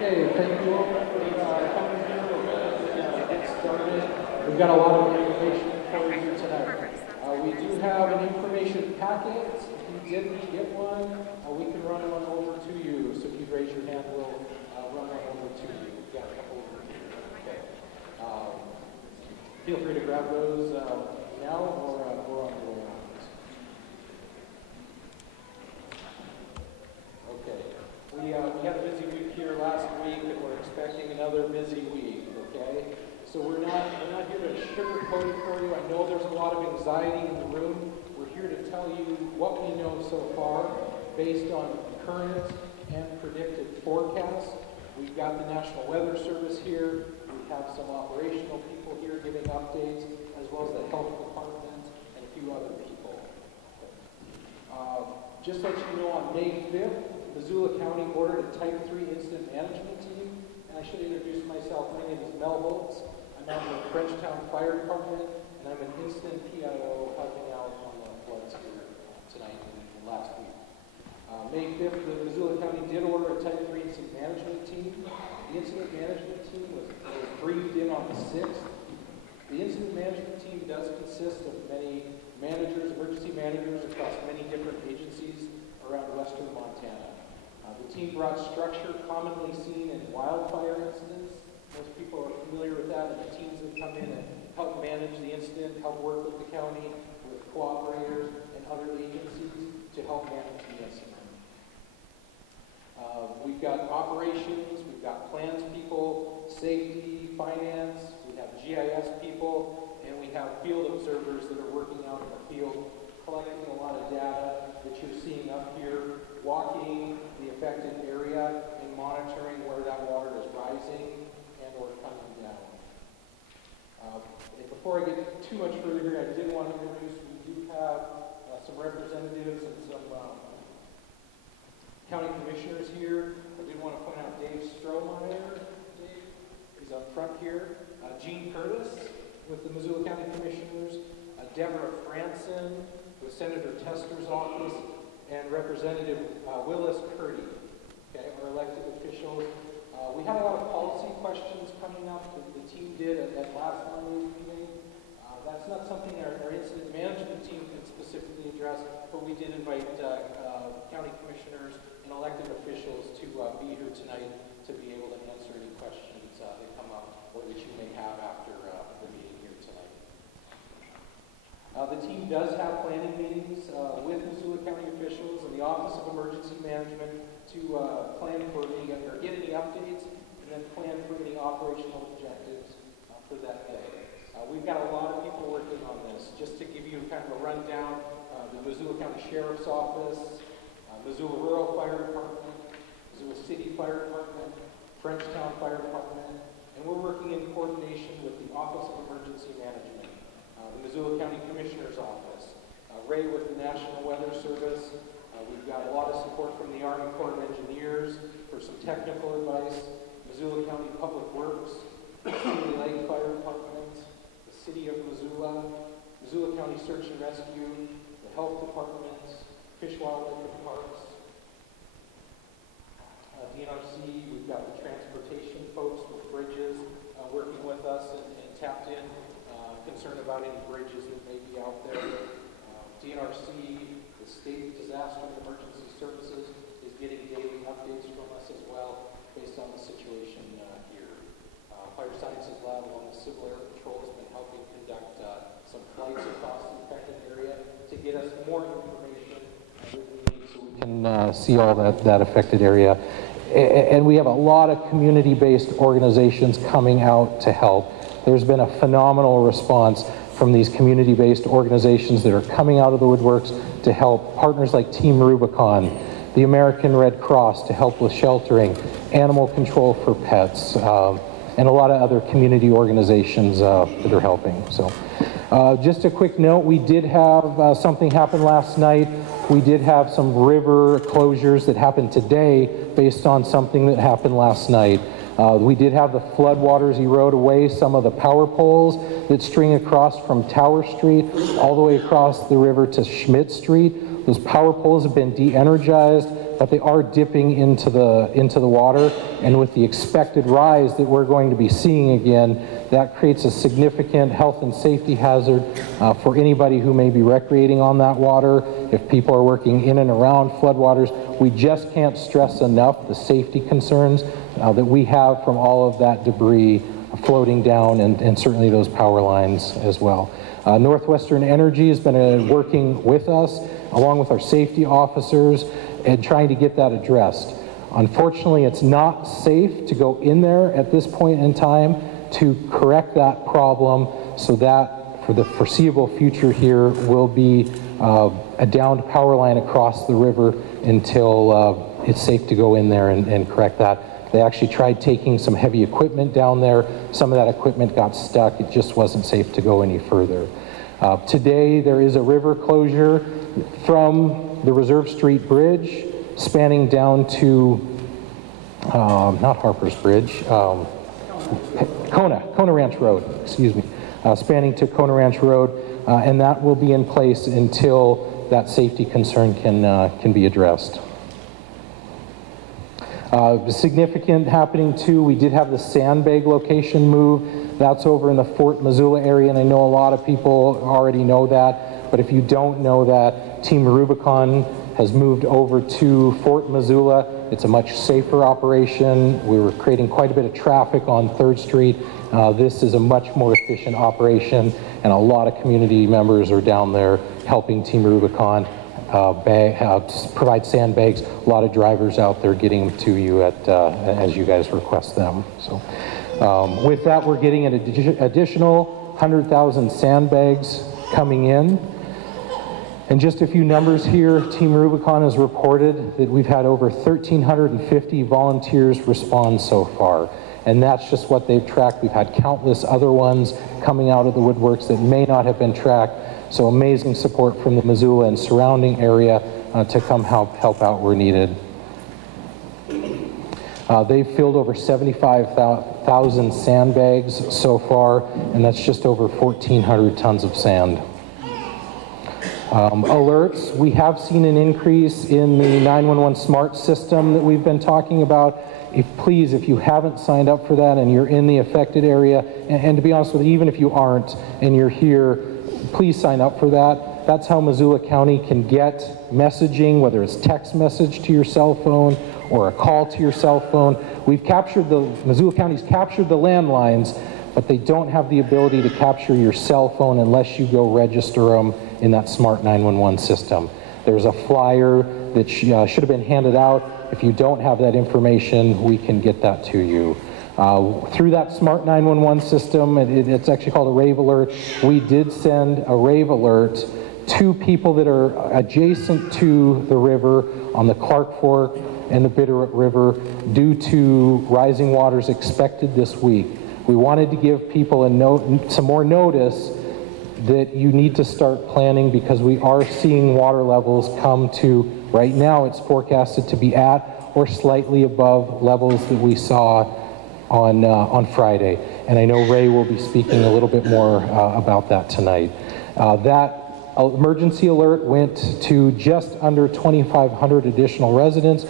Okay, thank you all for coming here. We're going to get started. We've got a lot of information for you tonight. We do have an information packet. If you didn't get one, we can run one over to you. So if you raise your hand, we'll run one over to you. We've got a couple over here. Okay. Feel free to grab those now or on the way out. Okay. We had a busy week here last week, and we're expecting another busy week. Okay. So we're not here to sugarcoat it for you. I know there's a lot of anxiety in the room. We're here to tell you what we know so far based on current and predicted forecasts. We've got the National Weather Service here. We have some operational people here giving updates, as well as the health department and a few other people. Just to let you know, on May 5th, Missoula County ordered a Type 3 incident management team. And I should introduce myself. My name is Mel Holtz. I'm out in the Frenchtown Fire Department, and I'm an incident PIO helping out on the floods here tonight and last week. May 5th, the Missoula County did order a Type 3 incident management team. The incident management team was briefed in on the 6th. The incident management team does consist of many managers, emergency managers across many different agencies around western Montana. The team brought structure commonly seen in wildfire incidents. Most people are familiar with that, and the teams would come in and help manage the incident, help work with the county, with cooperators and other agencies to help manage the incident. We've got operations, we've got plans people, safety, finance, we have GIS people, and we have field observers that are working out in the field, collecting a lot of data that you're seeing up here, walking the affected area and monitoring where that water is rising and or coming down. And before I get too much further here, I did want to introduce, we do have some representatives and some county commissioners here. I did want to point out Dave Strohmeyer. Dave is up front here. Gene Curtis with the Missoula County Commissioners. Deborah Franson with Senator Tester's office. And Representative Willis Curdy, okay, our elected officials. We had a lot of policy questions coming up that the team did at last Monday's meeting. That's not something our incident management team can specifically address, but we did invite county commissioners and elected officials to be here tonight to be able to answer any questions that come up or that you may have after the meeting here tonight. The team does have planning meetings with Missoula County officials and the Office of Emergency Management to plan for or get any updates and then plan for any operational objectives for that day. We've got a lot of people working on this. Just to give you kind of a rundown, the Missoula County Sheriff's Office, Missoula Rural Fire Department, Missoula City Fire Department, Frenchtown Fire Department, and we're working in coordination with the Office of Emergency Management, the Missoula County Commissioner's Office, Ray with the National Weather Service. We've got a lot of support from the Army Corps of Engineers for some technical advice, Missoula County Public Works, Missoula Lake Fire Department, the City of Missoula, Missoula County Search and Rescue, the Health Department, Fish, Wildlife, and Parks, DNRC. We've got the transportation folks with bridges working with us and tapped in, concerned about any bridges that may be out there. DNRC, the State Disaster and Emergency Services, is getting daily updates from us as well based on the situation here. Fire Sciences Lab along with Civil Air Patrol has been helping conduct some flights across the affected area to get us more information that we need so we can see all that affected area. And we have a lot of community-based organizations coming out to help. There's been a phenomenal response from these community-based organizations that are coming out of the woodworks to help. Partners like Team Rubicon, the American Red Cross to help with sheltering, Animal Control for Pets, and a lot of other community organizations that are helping. So just a quick note, we did have something happen last night. We did have some river closures that happened today based on something that happened last night. We did have the floodwaters erode away some of the power poles that string across from Tower Street all the way across the river to Schmidt Street. Those power poles have been de-energized, but they are dipping into the water, and with the expected rise that we're going to be seeing again, that creates a significant health and safety hazard for anybody who may be recreating on that water. If people are working in and around floodwaters, we just can't stress enough the safety concerns that we have from all of that debris floating down, and certainly those power lines as well. Northwestern Energy has been working with us, along with our safety officers, and trying to get that addressed. Unfortunately, it's not safe to go in there at this point in time to correct that problem, so that for the foreseeable future here will be a downed power line across the river until it's safe to go in there and correct that. They actually tried taking some heavy equipment down there. Some of that equipment got stuck. It just wasn't safe to go any further. Today there is a river closure from the Reserve Street Bridge spanning down to, not Harper's Bridge, Kona Ranch Road, excuse me, spanning to Kona Ranch Road, and that will be in place until that safety concern can be addressed. Significant happening too, we did have the sandbag location move. That's over in the Fort Missoula area, and I know a lot of people already know that, but if you don't know that, Team Rubicon has moved over to Fort Missoula. It's a much safer operation. We were creating quite a bit of traffic on 3rd Street. This is a much more efficient operation, and a lot of community members are down there helping Team Rubicon provide sandbags. A lot of drivers out there getting them to you as you guys request them. So with that, we're getting an additional 100,000 sandbags coming in. And just a few numbers here, Team Rubicon has reported that we've had over 1,350 volunteers respond so far. And that's just what they've tracked. We've had countless other ones coming out of the woodworks that may not have been tracked. So amazing support from the Missoula and surrounding area to come help out where needed. They've filled over 75,000 sandbags so far, and that's just over 1,400 tons of sand. Alerts, we have seen an increase in the 911 smart system that we've been talking about. Please, if you haven't signed up for that and you're in the affected area, and to be honest with you, even if you aren't and you're here, please sign up for that. That's how Missoula County can get messaging, whether it's text message to your cell phone or a call to your cell phone. Missoula County's captured the landlines, but they don't have the ability to capture your cell phone unless you go register them in that smart 911 system. There's a flyer that should have been handed out. If you don't have that information, we can get that to you. Through that smart 911 system, it's actually called a rave alert. We did send a rave alert to people that are adjacent to the river on the Clark Fork and the Bitterroot River due to rising waters expected this week. We wanted to give people some more notice that you need to start planning, because we are seeing water levels come to, right now it's forecasted to be at or slightly above levels that we saw on Friday. And I know Ray will be speaking a little bit more about that tonight. That emergency alert went to just under 2,500 additional residents,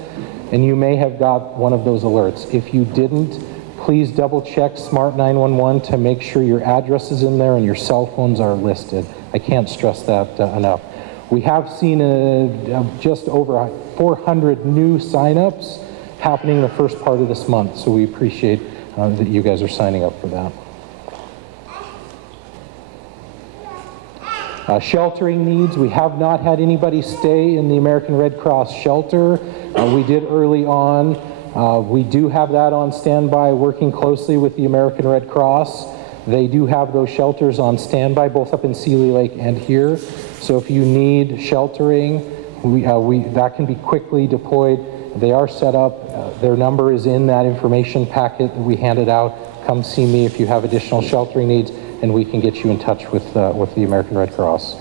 and you may have got one of those alerts. If you didn't, please double check Smart 911 to make sure your address is in there and your cell phones are listed. I can't stress that enough. We have seen just over 400 new signups happening the first part of this month, so we appreciate that you guys are signing up for that. Sheltering needs, we have not had anybody stay in the American Red Cross shelter. We did early on. We do have that on standby, working closely with the American Red Cross. They do have those shelters on standby, both up in Seeley Lake and here. So if you need sheltering, that can be quickly deployed. They are set up. Their number is in that information packet that we handed out. Come see me if you have additional sheltering needs, and we can get you in touch with the American Red Cross.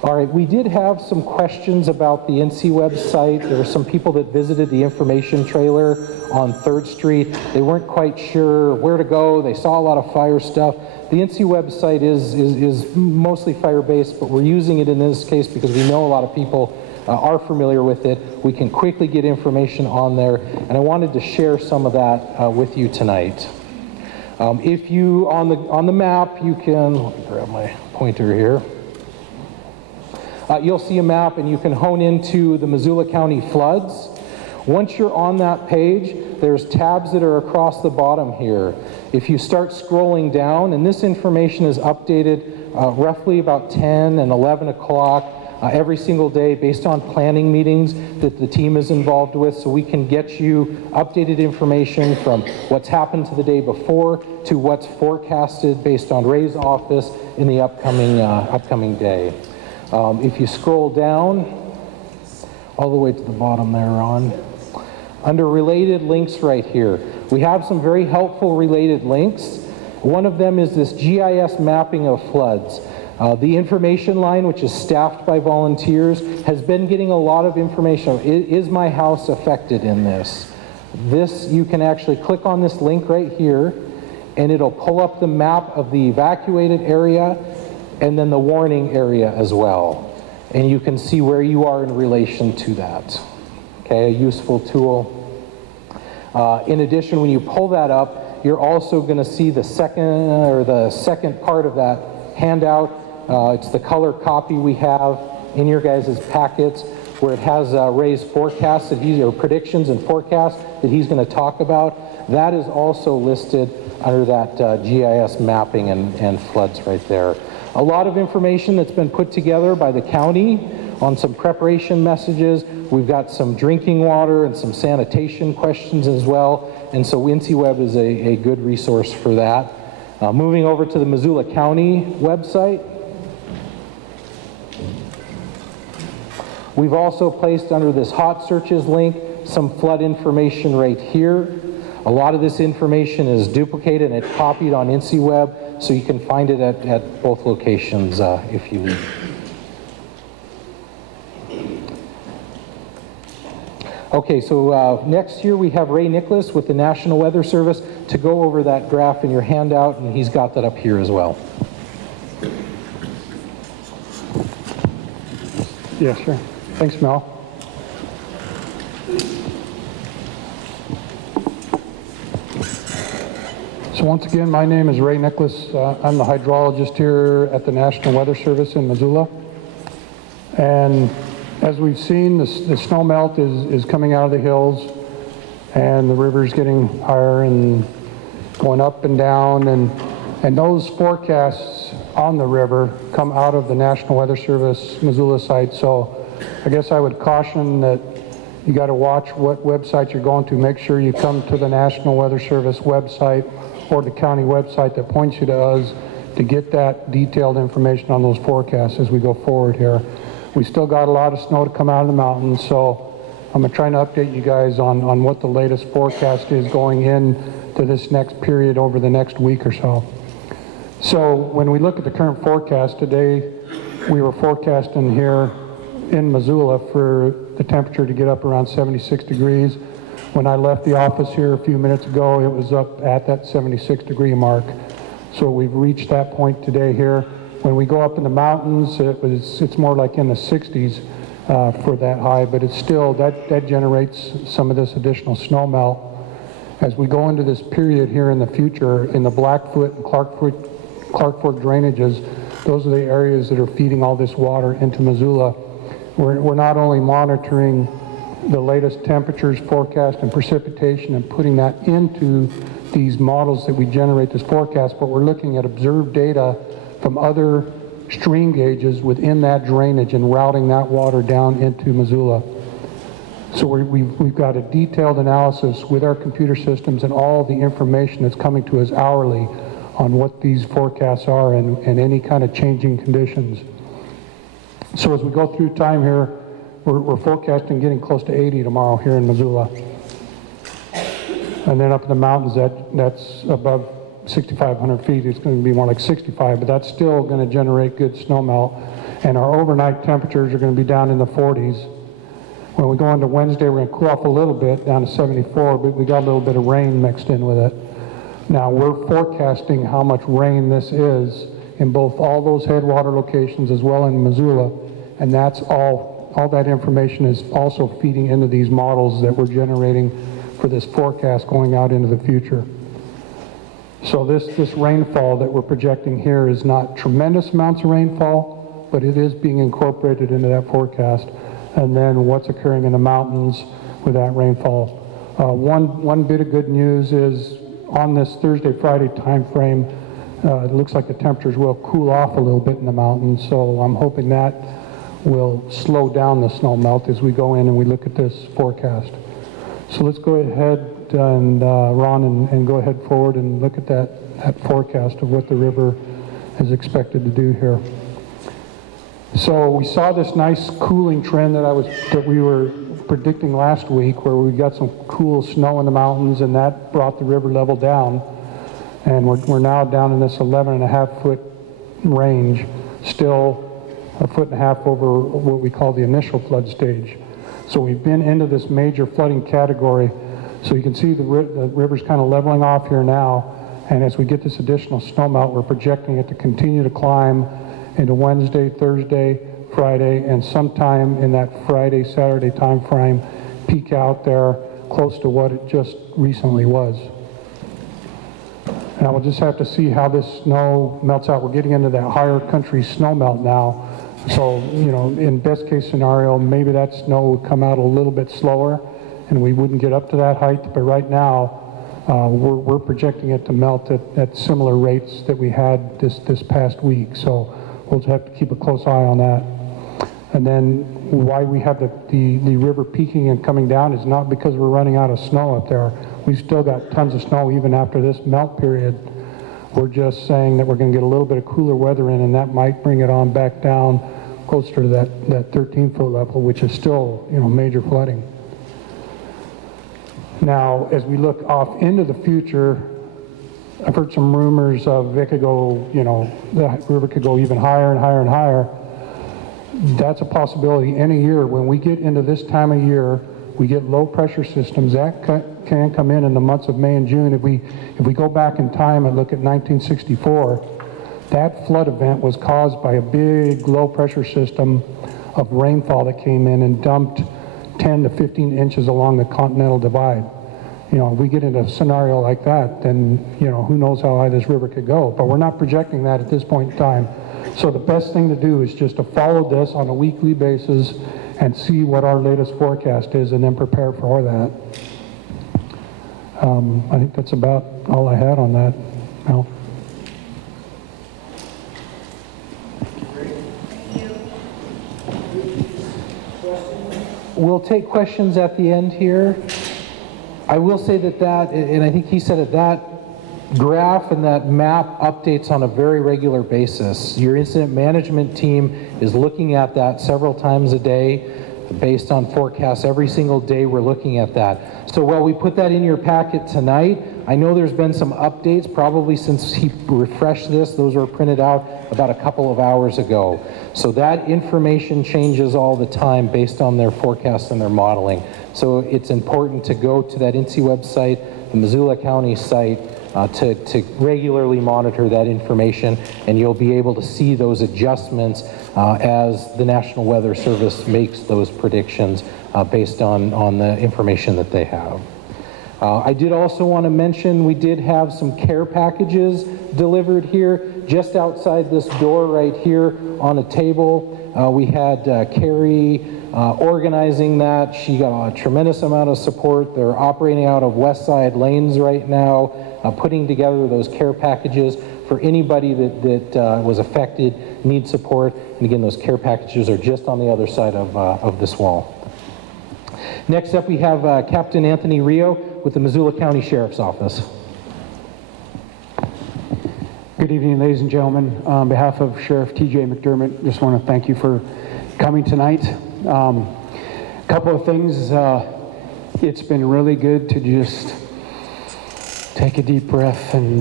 All right, we did have some questions about the NC website. There were some people that visited the information trailer on 3rd Street. They weren't quite sure where to go. They saw a lot of fire stuff. The NC website is mostly fire-based, but we're using it in this case because we know a lot of people are familiar with it. We can quickly get information on there, and I wanted to share some of that with you tonight. If you, on the map, you can, let me grab my pointer here. You'll see a map and you can hone into the Missoula County floods. Once you're on that page, there's tabs that are across the bottom here. If you start scrolling down, and this information is updated roughly about 10 and 11 o'clock every single day based on planning meetings that the team is involved with, so we can get you updated information from what's happened to the day before to what's forecasted based on Ray's office in the upcoming day. If you scroll down all the way to the bottom there, Ron, under related links right here, we have some very helpful related links. One of them is this GIS mapping of floods. The information line, which is staffed by volunteers, has been getting a lot of information. Is my house affected in this? You can actually click on this link right here, and it'll pull up the map of the evacuated area and then the warning area as well. And you can see where you are in relation to that. Okay, a useful tool. In addition, when you pull that up, you're also going to see the second part of that handout. It's the color copy we have in your guys' packets, where it has Ray's forecasts or predictions and forecasts that he's going to talk about. That is also listed under that GIS mapping and floods right there. A lot of information that's been put together by the county on some preparation messages. We've got some drinking water and some sanitation questions as well, and so INCIWeb is a good resource for that. Moving over to the Missoula County website, we've also placed under this hot searches link some flood information right here. A lot of this information is duplicated and it's copied on INCIWeb, so you can find it at both locations if you leave. Okay, so next year we have Ray Nicholas with the National Weather Service to go over that graph in your handout, and he's got that up here as well. Yeah, sure. Thanks, Mel. So once again, my name is Ray Nicholas. I'm the hydrologist here at the National Weather Service in Missoula. And as we've seen, the snow melt is coming out of the hills, and the river's getting higher and going up and down, and those forecasts on the river come out of the National Weather Service Missoula site. So I guess I would caution that you got to watch what website you're going to. Make sure you come to the National Weather Service website or the county website that points you to us to get that detailed information on those forecasts as we go forward here. We still got a lot of snow to come out of the mountains, so I'm trying to update you guys on what the latest forecast is going in to this next period over the next week or so. So when we look at the current forecast today, we were forecasting here in Missoula for the temperature to get up around 76 degrees. When I left the office here a few minutes ago, it was up at that 76 degree mark. So we've reached that point today here. When we go up in the mountains, it's more like in the 60s for that high, but it's still, that generates some of this additional snow melt. As we go into this period here in the future, in the Blackfoot and Clark Fork drainages, those are the areas that are feeding all this water into Missoula. We're not only monitoring the latest temperatures forecast and precipitation and putting that into these models that we generate this forecast, but we're looking at observed data from other stream gauges within that drainage and routing that water down into Missoula. So we've got a detailed analysis with our computer systems and all the information that's coming to us hourly on what these forecasts are and any kind of changing conditions. So as we go through time here, we're forecasting getting close to 80 tomorrow here in Missoula. And then up in the mountains, that's above 6,500 feet. It's going to be more like 65, but that's still going to generate good snow melt. and our overnight temperatures are going to be down in the 40s. When we go into Wednesday, we're going to cool off a little bit, down to 74, but we got a little bit of rain mixed in with it. Now, we're forecasting how much rain this is in both all those headwater locations as well in Missoula, and that's all that information is also feeding into these models that we're generating for this forecast going out into the future. So this rainfall that we're projecting here is not tremendous amounts of rainfall, but it is being incorporated into that forecast. And then what's occurring in the mountains with that rainfall. One bit of good news is on this Thursday, Friday time frame, it looks like the temperatures will cool off a little bit in the mountains, so I'm hoping that will slow down the snow melt as we go in and we look at this forecast. So let's go ahead and Ron, and go ahead forward and look at that forecast of what the river is expected to do here. So we saw this nice cooling trend that we were predicting last week, where we got some cool snow in the mountains, and that brought the river level down. And we're now down in this 11.5 foot range, still 1.5 foot over what we call the initial flood stage. So we've been into this major flooding category. So you can see the river's kind of leveling off here now. And as we get this additional snowmelt, we're projecting it to continue to climb into Wednesday, Thursday, Friday, and sometime in that Friday, Saturday time frame, peak out there close to what it just recently was. Now we'll just have to see how this snow melts out. We're getting into that higher country snow melt now. So, you know, in best case scenario, maybe that snow would come out a little bit slower and we wouldn't get up to that height. But right now, we're projecting it to melt at similar rates that we had this past week. So we'll have to keep a close eye on that. And then why we have the river peaking and coming down is not because we're running out of snow up there. We've still got tons of snow even after this melt period. We're just saying that we're going to get a little bit of cooler weather in, and that might bring it on back down closer to that 13-foot level, which is still, you know, major flooding. Now, as we look off into the future, I've heard some rumors of it could go, you know, the river could go even higher and higher and higher. That's a possibility any year. When we get into this time of year, we get low pressure systems that can come in the months of May and June. If we go back in time and look at 1964, that flood event was caused by a big low pressure system of rainfall that came in and dumped 10 to 15 inches along the Continental Divide. You know, if we get into a scenario like that, then, you know, who knows how high this river could go. But we're not projecting that at this point in time. So the best thing to do is just to follow this on a weekly basis and see what our latest forecast is, and then prepare for that. I think that's about all I had on that, Mel. We'll take questions at the end here. I will say that, and I think he said it, that graph and that map updates on a very regular basis. Your incident management team is looking at that several times a day based on forecasts. Every single day we're looking at that. So while we put that in your packet tonight, I know there's been some updates probably since he refreshed this. Those were printed out about a couple of hours ago. So that information changes all the time based on their forecasts and their modeling. So it's important to go to that INSEE website, the Missoula County site, to regularly monitor that information, and you'll be able to see those adjustments as the National Weather Service makes those predictions based on the information that they have. I did also want to mention we did have some care packages delivered here just outside this door right here on a table. We had Carrie organizing that. She got a tremendous amount of support. They're operating out of West Side Lanes right now, putting together those care packages for anybody that was affected, needs support. And again, those care packages are just on the other side of this wall. Next up, we have Captain Anthony Rio with the Missoula County Sheriff's Office. Good evening, ladies and gentlemen. On behalf of Sheriff T.J. McDermott, just want to thank you for coming tonight. Couple of things. It's been really good to just take a deep breath and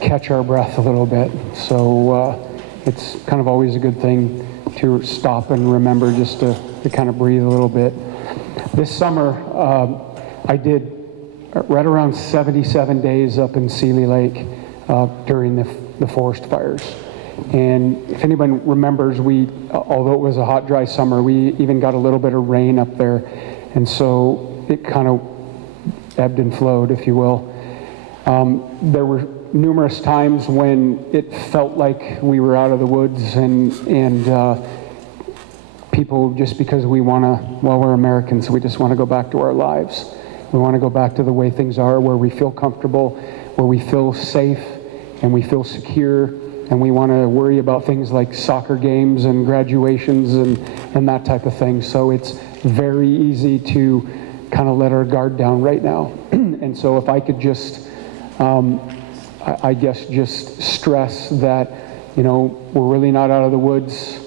catch our breath a little bit. So it's kind of always a good thing to stop and remember just to kind of breathe a little bit. This summer, I did right around 77 days up in Seeley Lake during the forest fires. And if anyone remembers, although it was a hot, dry summer, we even got a little bit of rain up there. And so it kind of ebbed and flowed, if you will. There were numerous times when it felt like we were out of the woods and people, just because we're Americans, we just want to go back to our lives. We want to go back to the way things are, where we feel comfortable, where we feel safe and we feel secure, and we want to worry about things like soccer games and graduations and that type of thing. So it's very easy to kind of let our guard down right now. And so if I could just, I guess, just stress that, we're really not out of the woods.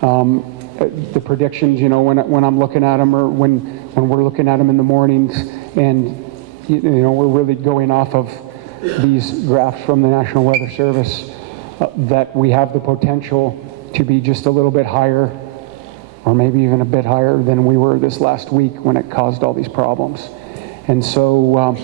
The predictions, when I'm looking at them, or when we're looking at them in the mornings, and we're really going off of these graphs from the National Weather Service, that we have the potential to be just a little bit higher, or maybe even a bit higher than we were this last week when it caused all these problems. And so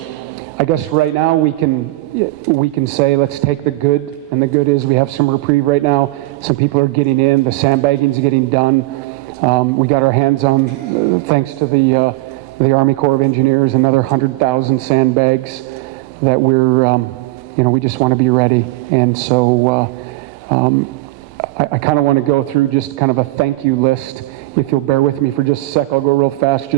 I guess right now we can say, let's take the good, and the good is we have some reprieve right now. Some people are getting in, the sandbagging's getting done. We got our hands on, thanks to the Army Corps of Engineers, another 100,000 sandbags that we just want to be ready. And so I kind of want to go through just kind of a thank you list. If you'll bear with me for just a sec, I'll go real fast.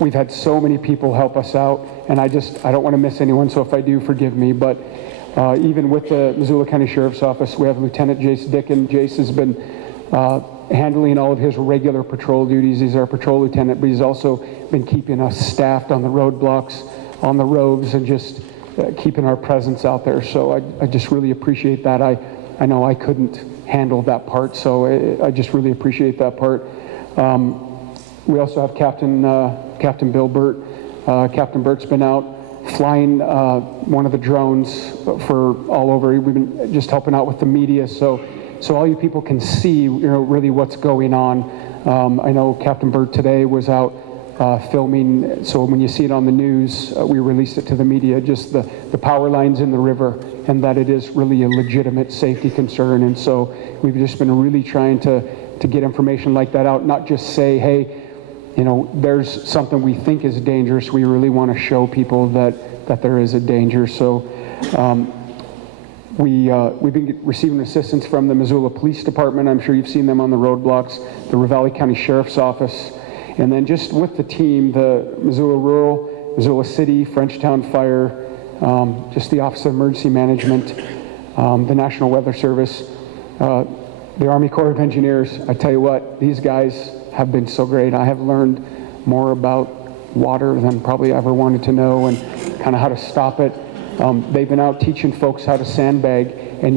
We've had so many people help us out, and I don't want to miss anyone, so if I do, forgive me. But even with the Missoula County Sheriff's Office, we have Lieutenant Jace Dickin. Jace has been handling all of his regular patrol duties. He's our patrol lieutenant, but he's also been keeping us staffed on the roadblocks, on the roads, and just keeping our presence out there. So I just really appreciate that. I know I couldn't handle that part, so I just really appreciate that part. We also have Captain Bill Burt. Captain Burt's been out flying one of the drones for all over. We've been just helping out with the media, so all you people can see, really what's going on. I know Captain Burt today was out filming, so when you see it on the news, we released it to the media, just the power lines in the river, and that it is really a legitimate safety concern. And so we've just been really trying to get information like that out, not just say, hey, there's something we think is dangerous. We really want to show people that there is a danger. So we've been receiving assistance from the Missoula Police Department. I'm sure you've seen them on the roadblocks, the Ravalli County Sheriff's Office, and then just with the team, the Missoula Rural, Missoula City, Frenchtown Fire, just the Office of Emergency Management, the National Weather Service, the Army Corps of Engineers. I tell you what, these guys have been so great. I have learned more about water than probably ever wanted to know, and kind of how to stop it. They've been out teaching folks how to sandbag, and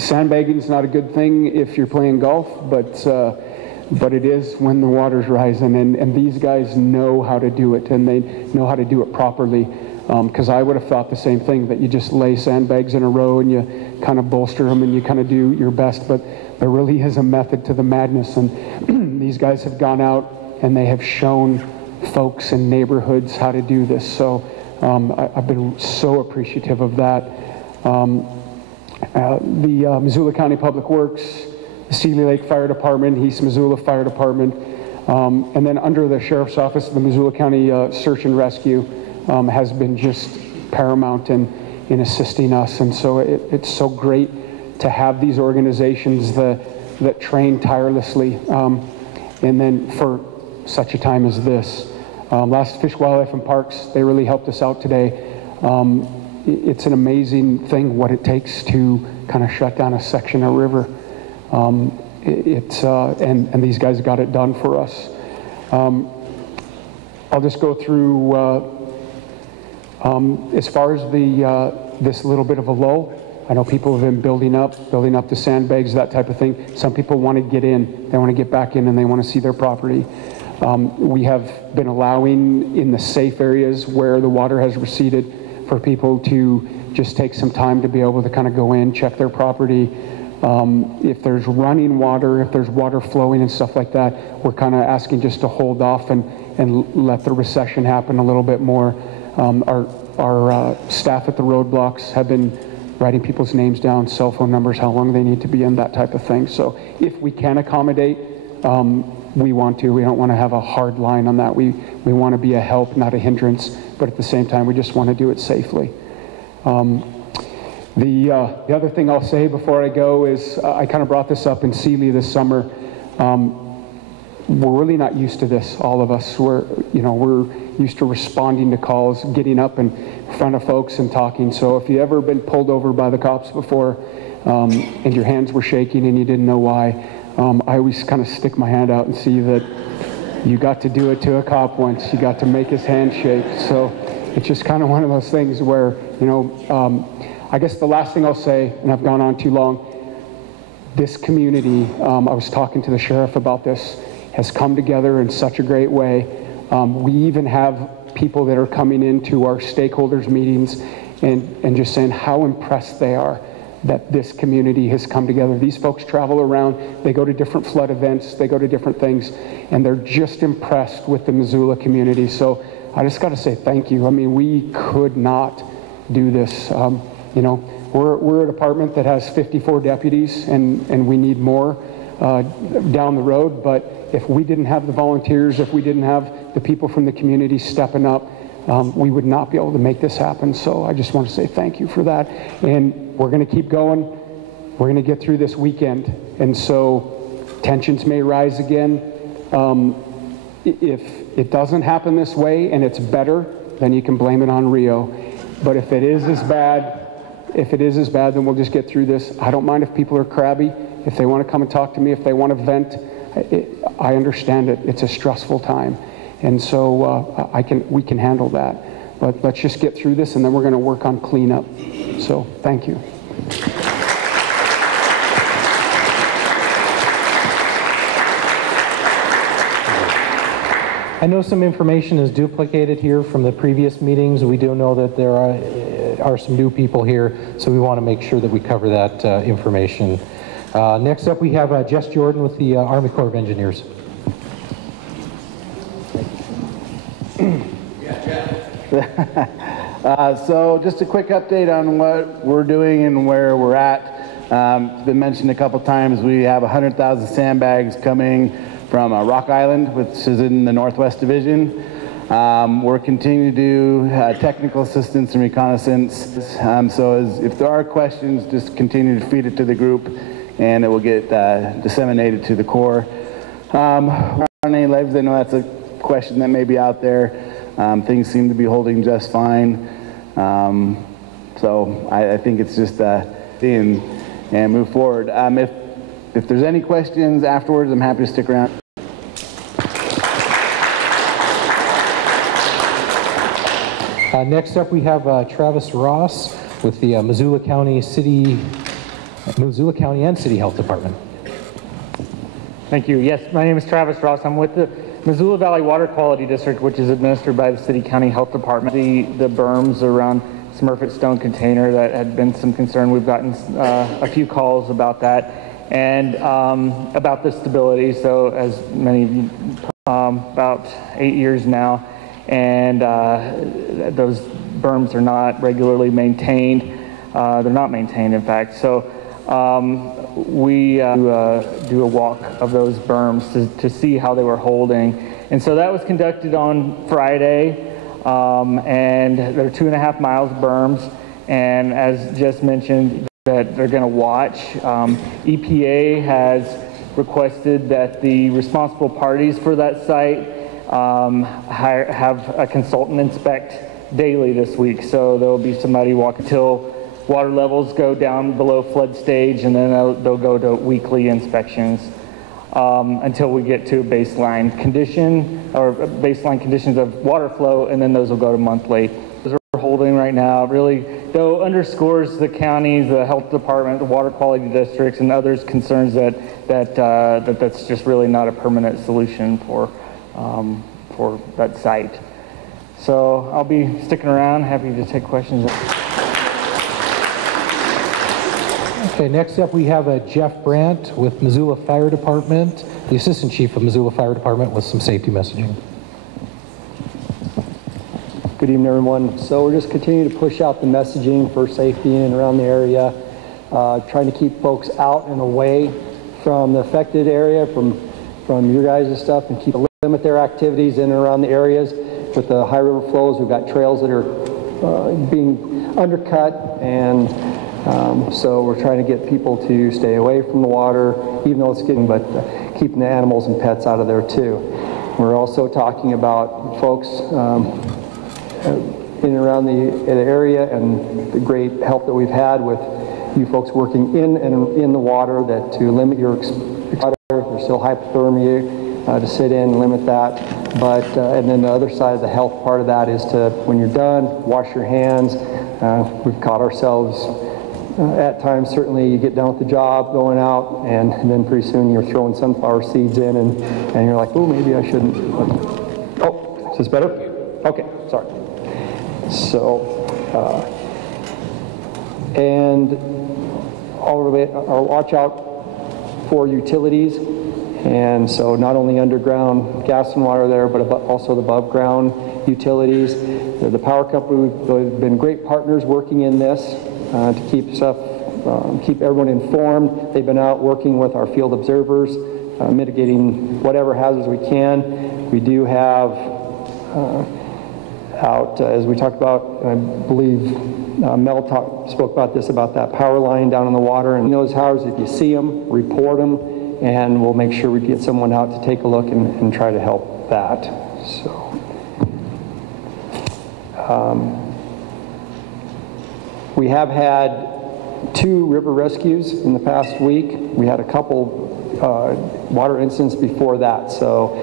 sandbagging is not a good thing if you're playing golf, but it is when the water's rising, and these guys know how to do it, and they know how to do it properly. Because I would have thought the same thing, that you just lay sandbags in a row and you kind of bolster them and you kind of do your best, but there really is a method to the madness, and these guys have gone out and they have shown folks in neighborhoods how to do this. So I've been so appreciative of that. The Missoula County Public Works, the Seeley Lake Fire Department, East Missoula Fire Department, and then under the Sheriff's Office, the Missoula County Search and Rescue has been just paramount in assisting us. And so it's so great to have these organizations that train tirelessly, and then for such a time as this. Last Fish, Wildlife, and Parks, they really helped us out today. It's an amazing thing what it takes to kind of shut down a section of river. And these guys got it done for us. I'll just go through as far as this little bit of a lull. I know people have been building up the sandbags, that type of thing. Some people want to get in, they want to get back in, and they want to see their property. We have been allowing in the safe areas where the water has receded for people to just take some time to be able to kind of go in, check their property, If there's running water, if there's water flowing and stuff like that, we're kind of asking just to hold off and let the recession happen a little bit more. Our staff at the roadblocks have been writing people's names down, cell phone numbers, how long they need to be in, that type of thing. So if we can accommodate, we want to. We don't want to have a hard line on that. We want to be a help, not a hindrance, but at the same time, we just want to do it safely. The other thing I'll say before I go is I kind of brought this up in Sealy this summer. We're really not used to this, all of us. We're used to responding to calls, getting up in front of folks and talking. So if you've ever been pulled over by the cops before and your hands were shaking and you didn't know why, I always kind of stick my hand out and see that you got to do it to a cop once. You got to make his hand shake. So it's just kind of one of those things where, I guess the last thing I'll say, and I've gone on too long, this community, I was talking to the sheriff about this, has come together in such a great way. We even have people that are coming into our stakeholders meetings and just saying how impressed they are that this community has come together. These folks travel around, they go to different flood events, they go to different things, and they're just impressed with the Missoula community. So I just got to say thank you. I mean, we could not do this. We're a department that has 54 deputies, and we need more down the road. But if we didn't have the volunteers, if we didn't have the people from the community stepping up, we would not be able to make this happen. So I just want to say thank you for that. And we're going to keep going. We're going to get through this weekend. And so tensions may rise again. If it doesn't happen this way and it's better, then you can blame it on Rio. But if it is as bad, then we'll just get through this. I don't mind if people are crabby. If they want to come and talk to me, if they want to vent, I understand it. It's a stressful time. And so we can handle that. But let's just get through this, and then we're going to work on cleanup. So thank you. I know some information is duplicated here from the previous meetings. We do know that there are some new people here, so we want to make sure that we cover that information. Next up, we have Jess Jordan with the Army Corps of Engineers. So just a quick update on what we're doing and where we're at. It's been mentioned a couple times. We have 100,000 sandbags coming from Rock Island, which is in the Northwest Division. We're continuing to do technical assistance and reconnaissance. If there are questions, just continue to feed it to the group, and it will get disseminated to the Corps. On any legs, I know that's a question that may be out there. Things seem to be holding just fine. So I think it's just in and move forward. If there's any questions afterwards, I'm happy to stick around. Next up, we have Travis Ross with the Missoula County and City Health Department. Thank you. Yes, my name is Travis Ross. I'm with the Missoula Valley Water Quality District, which is administered by the City County Health Department. The berms around Smurfett Stone Container, that had been some concern. We've gotten a few calls about that and about the stability. So as many of you, about 8 years now, and those berms are not regularly maintained. They're not maintained, in fact. So we do a walk of those berms to see how they were holding. And so that was conducted on Friday, and they're 2.5 miles of berms. And as just mentioned, that they're going to watch. EPA has requested that the responsible parties for that site have a consultant inspect daily this week. So there will be somebody walking till water levels go down below flood stage, and then they'll go to weekly inspections until we get to a baseline condition or baseline conditions of water flow, and then those will go to monthly. Those we're holding right now really, though, underscores the counties, the health department, the water quality districts, and others' concerns that's just really not a permanent solution for that site. So I'll be sticking around, happy to take questions. Okay, next up we have Jeff Brandt with Missoula Fire Department, the Assistant Chief of Missoula Fire Department, with some safety messaging. Good evening, everyone. So we're just continuing to push out the messaging for safety in and around the area, trying to keep folks out and away from the affected area, from your guys' stuff, and limit their activities in and around the areas. With the high river flows, we've got trails that are being undercut, and so we're trying to get people to stay away from the water, even though it's getting, but keeping the animals and pets out of there too. We're also talking about folks in and around the area and the great help that we've had with you folks working in the water, that to limit your exposure. There's still hypothermia to sit in and limit that. But and then the other side of the health part of that is to, when you're done, wash your hands. We've caught ourselves at times, certainly you get done with the job going out, and then pretty soon you're throwing sunflower seeds in, and you're like, oh, maybe I shouldn't. Oh, is this better? Okay, sorry. So, and I'll watch out for utilities, and so not only underground gas and water there, but also the above ground utilities. The power company, we've been great partners working in this to keep everyone informed. They've been out working with our field observers, mitigating whatever hazards we can. We do have as we talked about, I believe Mel spoke about this, about that power line down in the water, and those towers, if you see them, report them, and we'll make sure we get someone out to take a look and try to help that. So, we have had 2 river rescues in the past week. We had a couple water incidents before that, so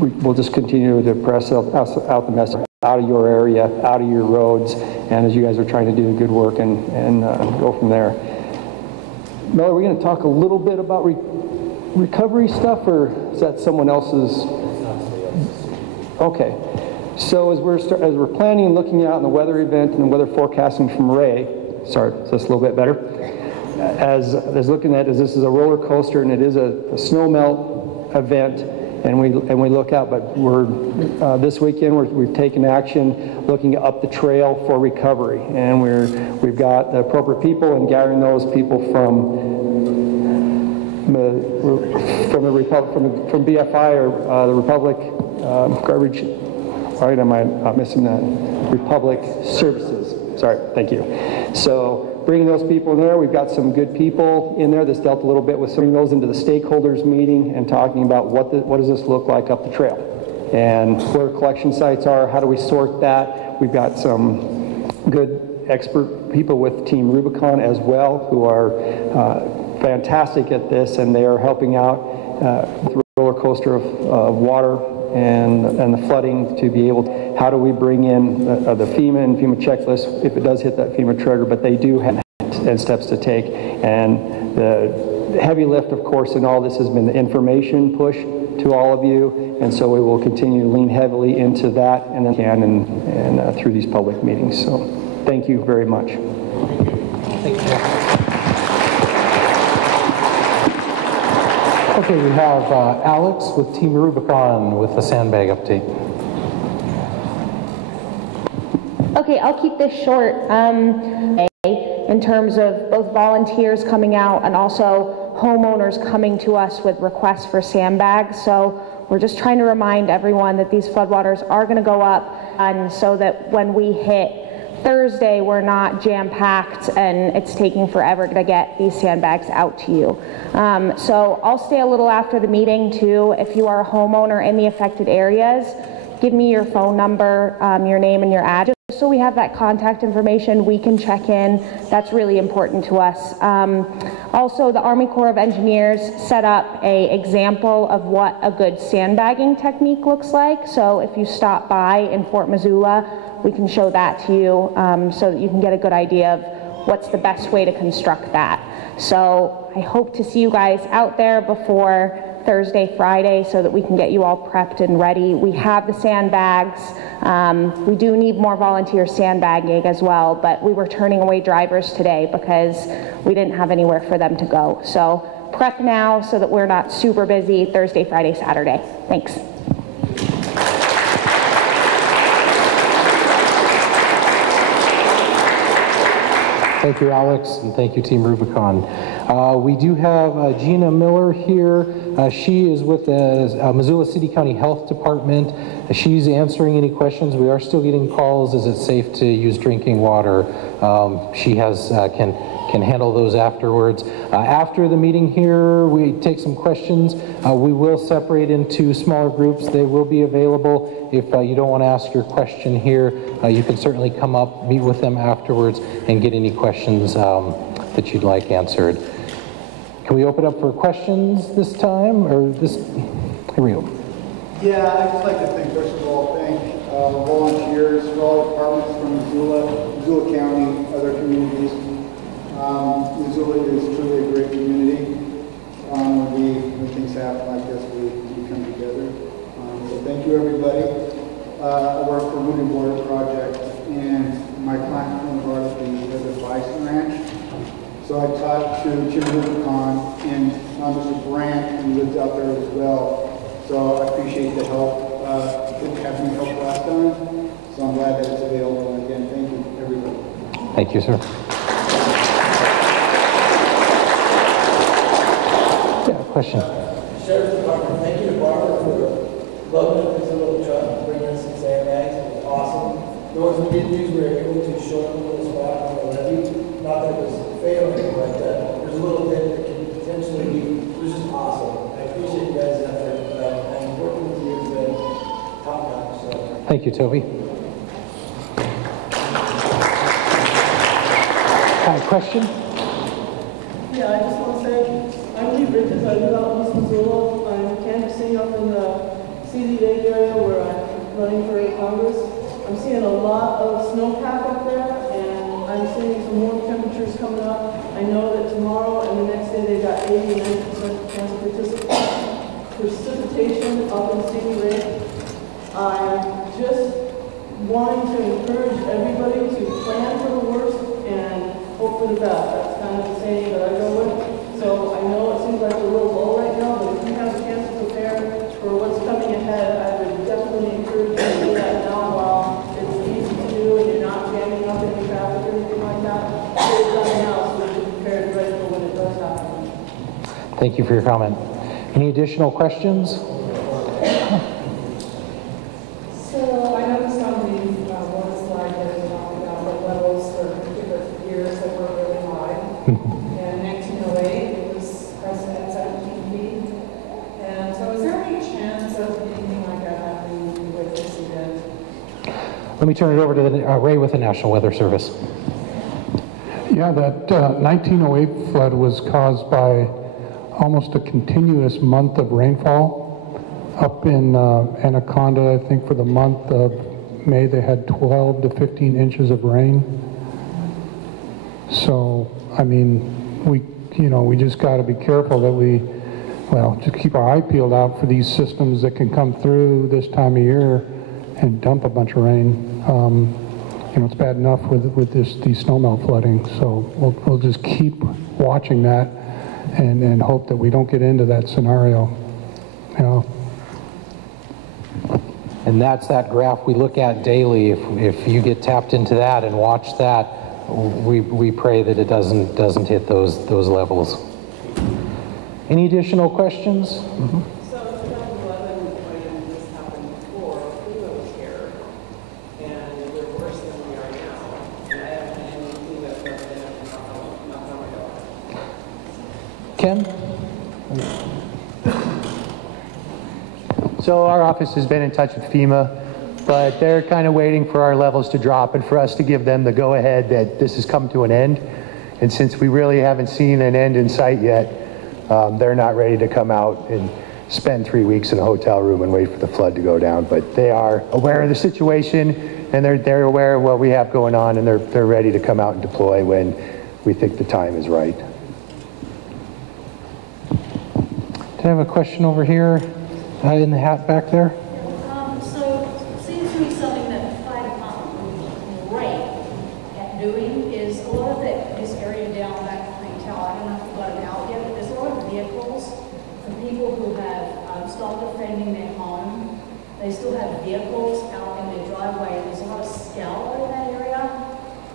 we'll just continue to press out the message out of your area, out of your roads, and as you guys are trying to do good work and go from there. Mel, are we going to talk a little bit about recovery stuff, or is that someone else's? Okay. So as we're planning and looking out in the weather event and the weather forecasting from Ray, sorry, is this a little bit better? As looking at, as this is a roller coaster and it is a snow melt event, and we look out, but we're this weekend we've taken action looking up the trail for recovery, and we've got the appropriate people and gathering those people from BFI or the Republic garbage. Right, am I not missing that? Republic Services. Sorry, thank you. So bringing those people in there, we've got some good people in there that's dealt a little bit with bringing those into the stakeholders meeting and talking about what does this look like up the trail, and where collection sites are, how do we sort that. We've got some good expert people with Team Rubicon as well, who are fantastic at this, and they are helping out with the roller coaster of water and the flooding, to be able to, how do we bring in the FEMA and FEMA checklist if it does hit that FEMA trigger, but they do have and steps to take. And the heavy lift, of course, in all this has been the information push to all of you, and so we will continue to lean heavily into that and then through these public meetings. So thank you very much. Thank you. Okay, we have Alex with Team Rubicon with the sandbag update. Okay, I'll keep this short. In terms of both volunteers coming out and also homeowners coming to us with requests for sandbags. So we're just trying to remind everyone that these floodwaters are going to go up, and so that when we hit Thursday, we're not jam-packed and it's taking forever to get these sandbags out to you. So I'll stay a little after the meeting too. If you are a homeowner in the affected areas, give me your phone number, your name and your address, so we have that contact information. We can check in. That's really important to us. Also, the Army Corps of Engineers set up an example of what a good sandbagging technique looks like. So if you stop by in Fort Missoula, we can show that to you so that you can get a good idea of what's the best way to construct that. So I hope to see you guys out there before Thursday, Friday, so that we can get you all prepped and ready. We have the sandbags. We do need more volunteer sandbagging as well, but we were turning away drivers today because we didn't have anywhere for them to go. So prep now so that we're not super busy Thursday, Friday, Saturday. Thanks. Thank you, Alex, and thank you, Team Rubicon. We do have Gina Miller here. She is with the Missoula City County Health Department. She's answering any questions. We are still getting calls. Is it safe to use drinking water? She has can handle those afterwards. After the meeting here, we take some questions. We will separate into smaller groups. They will be available. If you don't want to ask your question here, you can certainly come up, meet with them afterwards, and get any questions that you'd like answered. Can we open up for questions this time, or this? Here we go. Yeah, I'd just like to first of all, thank volunteers for all departments from Missoula County, other communities. Missoula is truly a great community. When things happen like this, we come together. So thank you, everybody. I work for Wounded Warrior Project, and my client is the Bison Ranch. So I talked to Jim Rubicon and Mr. Brandt, who lives out there as well. So I appreciate the help. Didn't have any help last time, so I'm glad that it's available. And again, thank you, everybody. Thank you, sir. Yeah, question. Sheriff's Department, thank you to Barbara for loading up this little truck, bringing us some sandbags. It was awesome. There was some good news. We were able to shorten the little spot on the levee. Not that it was failing, but there's a little bit that can potentially be. It was just awesome. I appreciate you guys' effort, and working with you has been top notch. So. Thank you, Toby. Question? Yeah, I just want to say, I'm Lee Bridges. I live out in East Missoula. I'm canvassing up in the CZ area where I'm running for Congress. I'm seeing a lot of snowpack up there, and I'm seeing some warm temperatures coming up. I know that tomorrow and the next day they got 80 and 90% chance of precipitation up in Stevie Lake. I'm just wanting to encourage everybody to plan for the worst and hope for the best. That's kind of the saying that I go with. So I know it seems like we're a little low right now, but if you have a chance to prepare for what's coming ahead, I would definitely encourage you to do that now while it's easy to do and you're not jamming up any traffic or anything like that. Get it done now so that you're prepared and ready for when it does happen. Thank you for your comment. Any additional questions? So I noticed on the one slide that it talked about the levels for different years that were really high. And 1908, it was present at 17 feet. And so is there any chance of anything like that happening with this event? Let me turn it over to Ray with the National Weather Service. Yeah, that 1908 flood was caused by almost a continuous month of rainfall. Up in Anaconda, I think for the month of May, they had 12 to 15 inches of rain. So, I mean, we just got to be careful that just keep our eye peeled out for these systems that can come through this time of year and dump a bunch of rain. It's bad enough with these snowmelt flooding. So we'll just keep watching that and hope that we don't get into that scenario. And that's that graph we look at daily. If you get tapped into that and watch that, we pray that it doesn't hit those levels. Any additional questions? Mm-hmm. So 2011, when this happened before, who was here? And we're worse than we are now. And I haven't had anything that's represented not Ken? So our office has been in touch with FEMA, but they're kind of waiting for our levels to drop and for us to give them the go-ahead that this has come to an end. And since we really haven't seen an end in sight yet, they're not ready to come out and spend 3 weeks in a hotel room and wait for the flood to go down. But they are aware of the situation, and they're aware of what we have going on, and they're ready to come out and deploy when we think the time is right. I have a question over here in the hat back there? So it seems to me something that the fire department would be great at doing is a lot of this area down back at the tower. I don't know if you've got it out yet, but there's a lot of vehicles for people who have stopped defending their home. They still have vehicles out in their driveway, and there's a lot of scour in that area.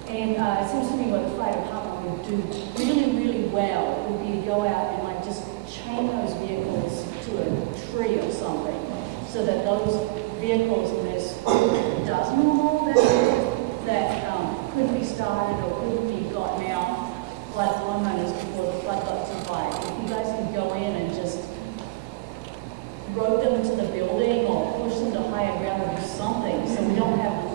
And it seems to me what the fire department would do really, really well would be to go out and like just chain those vehicles to a tree or something, so that those vehicles, and there's dozens of them that couldn't be started or couldn't be gotten out by the homeowners before the flood got too high. If you guys can go in and just rope them into the building or push them to higher ground or do something, so we don't have,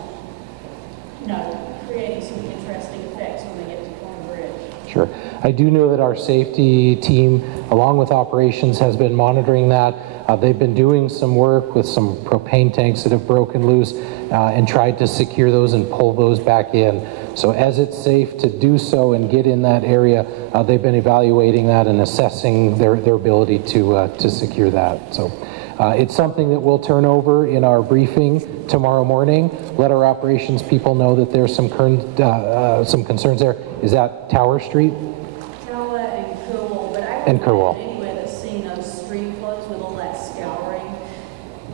creating some interesting effects when they get to Corner Bridge. Sure. I do know that our safety team, along with operations, has been monitoring that. They've been doing some work with some propane tanks that have broken loose and tried to secure those and pull those back in. So as it's safe to do so and get in that area, they've been evaluating that and assessing their ability to secure that. So it's something that we'll turn over in our briefing tomorrow morning. Let our operations people know that there's some concerns there. Is that Tower Street? Tower and Kerwell, but I and Kerwell. Anywhere that's seen those stream floods with all that scouring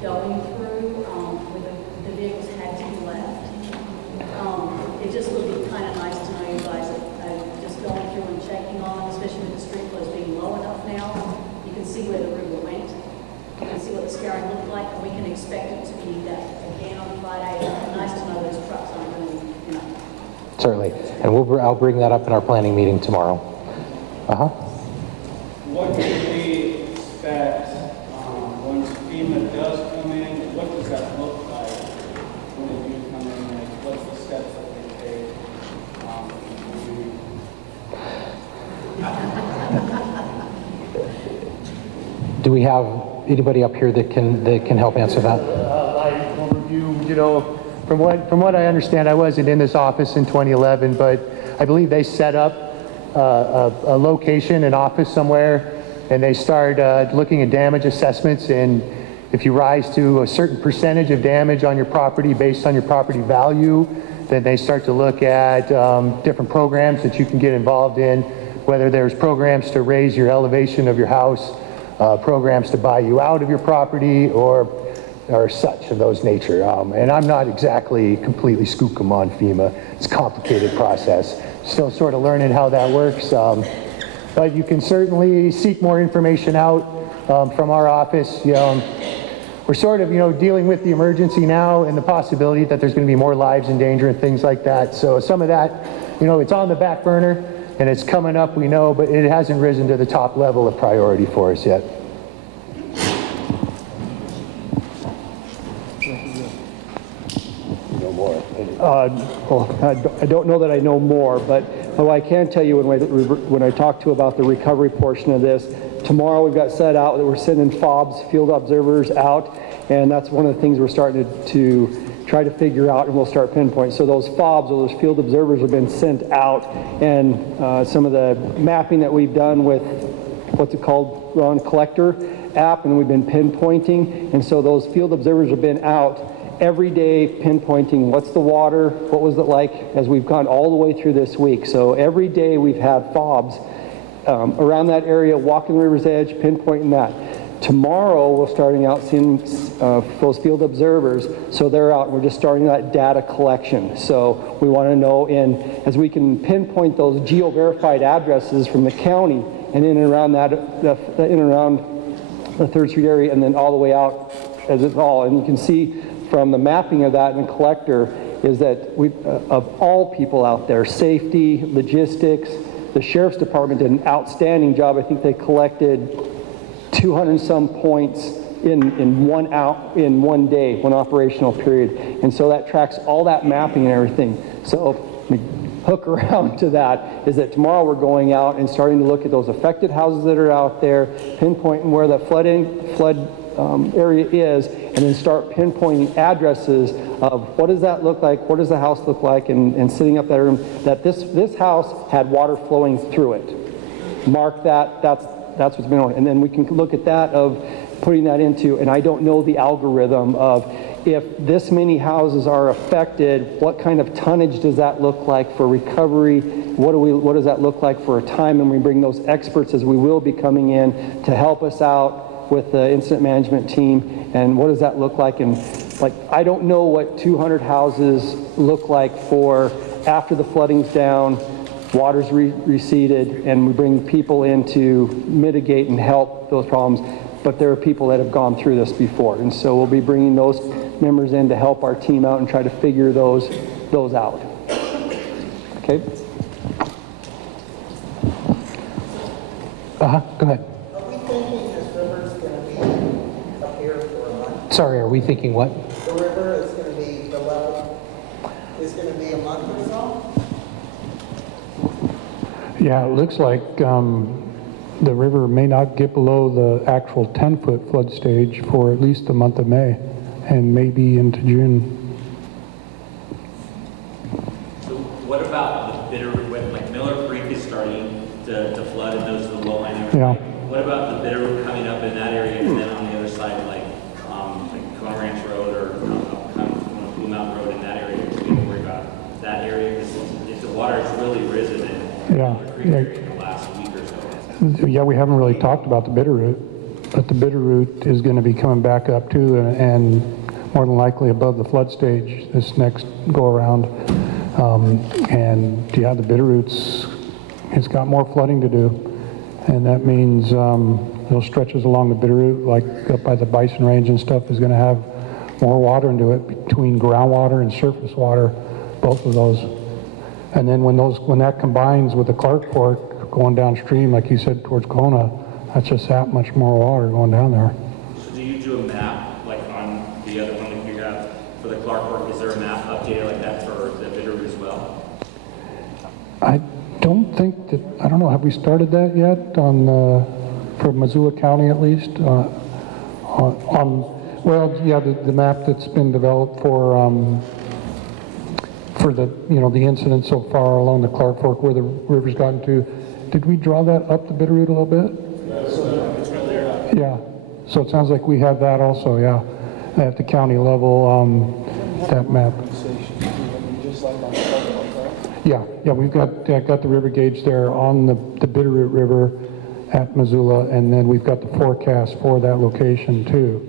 going through, with the vehicles had to be left. It just would be kind of nice to know you guys are just going through and checking on, especially with the stream floods being low enough now. You can see where the river went. You can see what the scouring looked like, and we can expect it to be that again on Friday. It's nice to know those trucks aren't going to, Certainly, and I'll bring that up in our planning meeting tomorrow. What can we expect when FEMA does come in? What does that look like when they do come in? Like, what's the steps that they take? Do we have anybody up here that can help answer that? Overview, from what I understand, I wasn't in this office in 2011, but I believe they set up a location, an office somewhere, and they start looking at damage assessments. And if you rise to a certain percentage of damage on your property based on your property value, then they start to look at different programs that you can get involved in, whether there's programs to raise your elevation of your house, programs to buy you out of your property, or such of those nature. And I'm not exactly completely skookum on FEMA. It's a complicated process. Still sort of learning how that works. But you can certainly seek more information out from our office. We're sort of, dealing with the emergency now and the possibility that there's going to be more lives in danger and things like that. So some of that, it's on the back burner and it's coming up, we know, but it hasn't risen to the top level of priority for us yet. I don't know that I know more, but what I can tell you when I talk to about the recovery portion of this, tomorrow we've got set out that we're sending FOBs, field observers, out, and that's one of the things we're starting to try to figure out, and we'll start pinpointing. So those FOBs, or those field observers, have been sent out, and some of the mapping that we've done with what's it called, Ron Collector app, and we've been pinpointing, and so those field observers have been out every day pinpointing what's the water, what was it like as we've gone all the way through this week. So every day we've had FOBs around that area, walking the river's edge, pinpointing that. Tomorrow we're starting out seeing those field observers, so they're out and we're just starting that data collection. So we want to know, as we can pinpoint those geo-verified addresses from the county and in and around that, in and around the 3rd Street area, and then all the way out as it's all. And you can see from the mapping of that in the collector is that we, of all people out there, safety, logistics, the Sheriff's Department did an outstanding job. I think they collected 200 and some points in one day, one operational period. And so that tracks all that mapping and everything. So the hook around to that is that tomorrow we're going out and starting to look at those affected houses that are out there, pinpointing where the flood area is, and then start pinpointing addresses of what does that look like, what does the house look like, and sitting up that room that this house had water flowing through it. Mark that, That's what's been on. And then we can look at that of putting that into, and I don't know the algorithm of if this many houses are affected, what kind of tonnage does that look like for recovery? What does that look like for a time? And we bring those experts, as we will be coming in, to help us out with the incident management team. And what does that look like? And like, I don't know what 200 houses look like for after the flooding's down, water's receded, and we bring people in to mitigate and help those problems. But there are people that have gone through this before, and so we'll be bringing those members in to help our team out and try to figure those out. Okay. Go ahead. Are we thinking this river's going to be up here for a month? Sorry, are we thinking what? The river is going to be, the level is going to be a month or so? Yeah, it looks like the river may not get below the actual 10-foot flood stage for at least the month of May and maybe into June. So what about the bitter, like Miller Creek is starting to flood and those are the low-lying areas? Yeah. What about the bitter coming up in that area and then on the other side, like Kona Ranch Road or Blue Mountain Road in that area? Do we worry about that area? If the water has really risen in Miller Creek area in the last week or so. Yeah, we haven't really talked about the Bitterroot, but the Bitterroot is going to be coming back up too, and more than likely above the flood stage this next go around. And yeah, the Bitterroot's, it's got more flooding to do, and that means those stretches along the Bitterroot, like up by the Bison Range and stuff, is going to have more water into it between groundwater and surface water, both of those. And then when that combines with the Clark Fork going downstream, like you said, towards Kona, that's just that much more water going down there. So do you do a map, like on the other one that you have for the Clark Fork? Is there a map updated like that for the Bitterroot as well? I don't think that, I don't know, have we started that yet on, for Missoula County at least? Well, yeah, the map that's been developed for the, the incident so far along the Clark Fork where the river's gotten to. Did we draw that up the Bitterroot a little bit? It's right there. Yeah. So it sounds like we have that also, yeah, at the county level, that map. Yeah, we've got the river gauge there on the Bitterroot River at Missoula, and then we've got the forecast for that location too.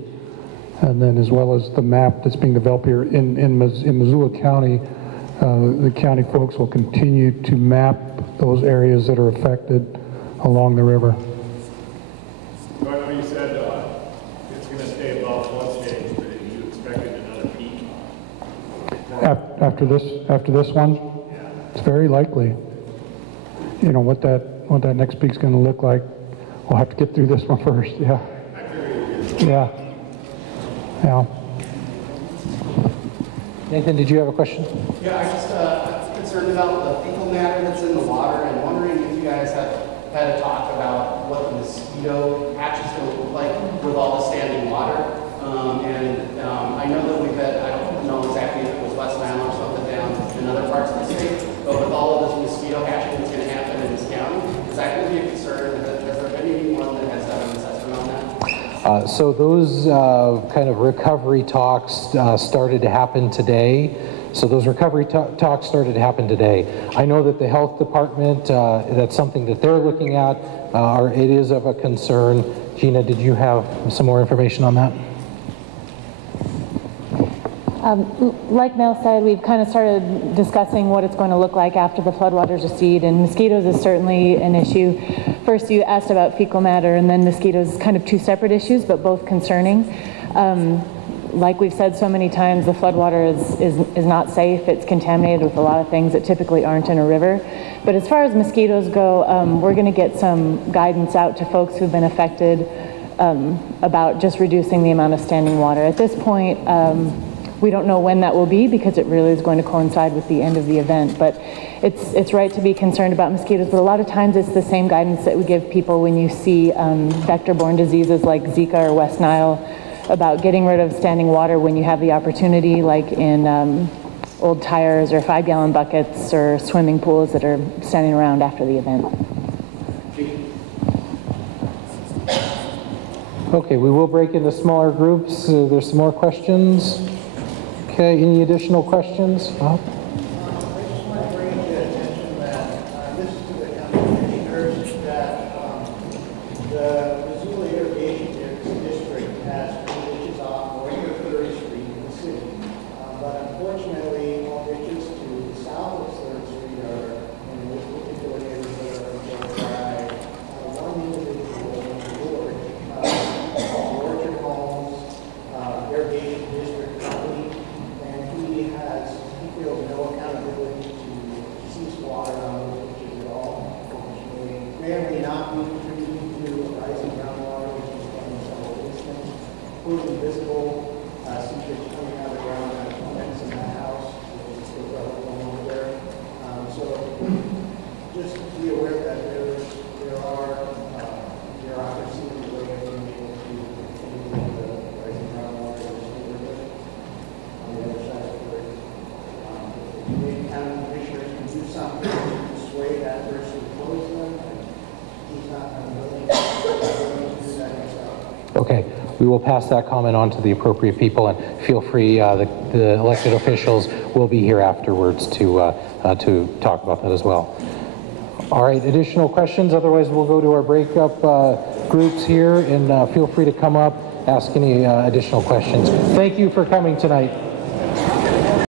And then as well as the map that's being developed here in Missoula County, the county folks will continue to map those areas that are affected along the river. I know you said it's going to stay above flood stage, but you expected another peak? After this one, it's very likely. What that next peak's going to look like. We'll have to get through this one first. Yeah. Yeah. Nathan, did you have a question? Yeah, I just concerned about the fecal matter that's in the water and wondering if you guys have had a talk about what the mosquito patch is going to look like with all the standing water. I know that we've had, I don't know exactly if it was West Nile or something down in other parts of the state, but with all of this mosquito hatching that's going to happen in this county, is that going to be a concern? Has there been anyone that has done an assessment on that? So those kind of recovery talks started to happen today. So those recovery talks started to happen today. I know that the health department, that's something that they're looking at, it is of a concern. Gina, did you have some more information on that? Like Mel said, we've kind of started discussing what it's going to look like after the floodwaters recede, and mosquitoes is certainly an issue. First, you asked about fecal matter, and then mosquitoes, kind of two separate issues, but both concerning. Like we've said so many times, the floodwater is not safe. It's contaminated with a lot of things that typically aren't in a river. But as far as mosquitoes go, we're going to get some guidance out to folks who've been affected about just reducing the amount of standing water. At this point, we don't know when that will be because it really is going to coincide with the end of the event. But it's right to be concerned about mosquitoes, but a lot of times it's the same guidance that we give people when you see vector-borne diseases like Zika or West Nile, about getting rid of standing water when you have the opportunity, like in old tires or 5-gallon buckets or swimming pools that are standing around after the event. Okay, we will break into smaller groups. There's some more questions. Okay, any additional questions? Bob? The Missoula Irrigation District has ditches off North of 3rd Street in the city. But unfortunately, all ditches to the south of 3rd Street are, in this particular neighborhood, are by one individual in George. Orchard Homes, Irrigation District Company, and he feels no accountability to cease water on those ditches at all. Which may or may not be contributing to rising groundwater, which is one of several instances, including visible seepage coming out of the ground at plants in that house, which is still going over there. So just be aware that there are bureaucracy in the way of being able to continue the rising groundwater in this neighborhood on the other side of the bridge. Maybe county commissioners can do something to sway that person to close them. He's not willing to do that himself. Okay, we will pass that comment on to the appropriate people, and feel free, the elected officials will be here afterwards to talk about that as well. All right, additional questions? Otherwise, we'll go to our breakup groups here, and feel free to come up, ask any additional questions. Thank you for coming tonight.